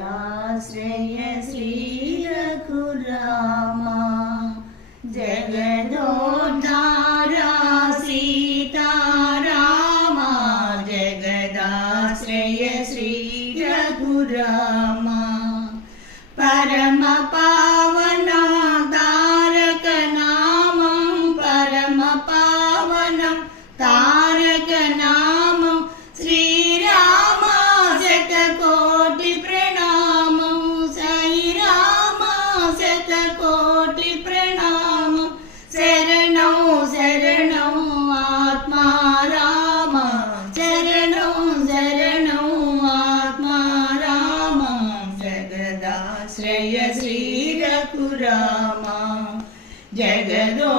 जगदाश्रय श्री रघुरामा जगदोद्धारा सीतारामा जगदाश्रय श्री रघुरामा परम पावना तारक नामं परम पावनं तारक नामं श्रीराम शतकोटि प्रणामं साई राम शतकोटि प्रणामं शरणं शरणं आत्मा राम शरणं शरणं आत्मा राम जगदाश्रय श्री रघुरामा जगदो